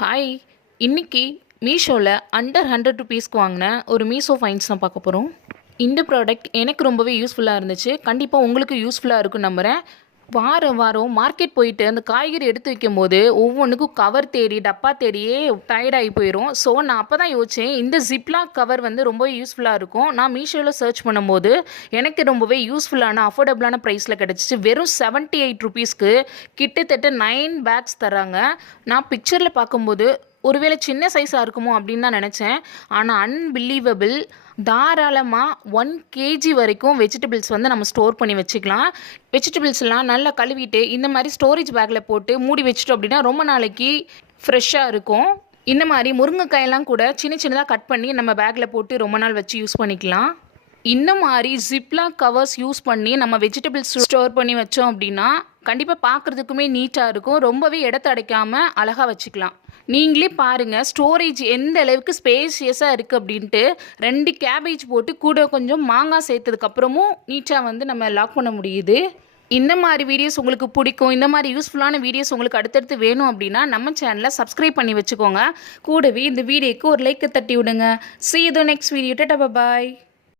Hi, இன்னைக்கு மீஷோவில் under 100 ருபீஸ்க்கு வாங்கின ஒரு மீஷோ ஃபைன்ஸ் தான் பார்க்க போகிறோம். இந்த ப்ராடக்ட் எனக்கு ரொம்பவே யூஸ்ஃபுல்லாக இருந்துச்சு. கண்டிப்பாக உங்களுக்கு யூஸ்ஃபுல்லாக இருக்குன்னு நம்புகிறேன். வாரம் வாரம் மார்க்கெட் போயிட்டு அந்த காய்கறி எடுத்து வைக்கும்போது ஒவ்வொன்றுக்கும் கவர் தேடி டப்பா தேடியே டயர்டாகி போயிடும். ஸோ நான் அப்போ தான் யோசித்தேன், இந்த ஜிப்லாக் கவர் வந்து ரொம்ப யூஸ்ஃபுல்லாக இருக்கும். நான் மீஷோவில் சர்ச் பண்ணும்போது எனக்கு ரொம்பவே யூஸ்ஃபுல்லான அஃபோர்டபுளான ப்ரைஸில் கிடச்சிச்சு. வெறும் 78 ருபீஸ்க்கு கிட்டத்தட்ட 9 பேக்ஸ் தராங்க. நான் பிக்சரில் பார்க்கும்போது ஒருவேளை சின்ன சைஸாக இருக்குமோ அப்படின்னு தான் நினச்சேன். ஆனால் அன்பிலீவபிள், தாராளமாக 1 கேஜி வரைக்கும் வெஜிடபிள்ஸ் வந்து நம்ம ஸ்டோர் பண்ணி வச்சுக்கலாம். வெஜிடபிள்ஸ்லாம் நல்லா கழுவிட்டு இந்த மாதிரி ஸ்டோரேஜ் பேக்கில் போட்டு மூடி வச்சிட்டோம் அப்படின்னா ரொம்ப நாளைக்கு ஃப்ரெஷ்ஷாக இருக்கும். இந்த மாதிரி முருங்கைக்காயெல்லாம் கூட சின்ன சின்னதாக கட் பண்ணி நம்ம பேக்கில் போட்டு ரொம்ப நாள் வச்சு யூஸ் பண்ணிக்கலாம். இந்த மாதிரி ஜிப்லாக் கவர்ஸ் யூஸ் பண்ணி நம்ம வெஜிடபிள்ஸ் ஸ்டோர் பண்ணி வச்சோம் அப்படின்னா கண்டிப்பாக பார்க்குறதுக்குமே நீட்டாக இருக்கும். ரொம்பவே இடத்த அடைக்காமல் அழகாக வச்சுக்கலாம். நீங்களே பாருங்கள், ஸ்டோரேஜ் எந்த அளவுக்கு ஸ்பேஷியஸாக இருக்குது அப்படின்ட்டு. 2 கேபேஜ் போட்டு கூட கொஞ்சம் மாங்காய் சேர்த்ததுக்கப்புறமும் நீட்டாக வந்து நம்ம லாக் பண்ண முடியுது. இந்த மாதிரி வீடியோஸ் உங்களுக்கு பிடிக்கும், இந்த மாதிரி யூஸ்ஃபுல்லான வீடியோஸ் உங்களுக்கு அடுத்தடுத்து வேணும் அப்படின்னா நம்ம சேனலை சப்ஸ்கிரைப் பண்ணி வச்சுக்கோங்க. கூடவே இந்த வீடியோக்கு ஒரு லைக்கை தட்டி விடுங்க. See you the next video. Tata, bye bye.